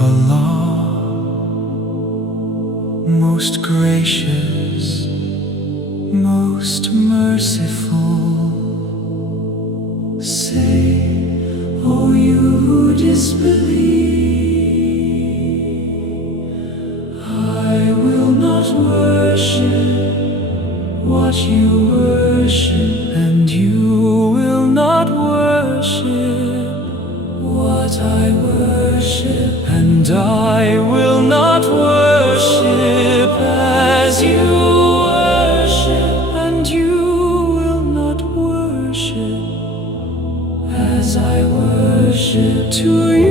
of Allah, most gracious, most merciful. Say, O you who disbelieve, I will not worship what you worship, and you will not worship what I worship, and I will not worship as you worship, and you will not worship as I worship. To you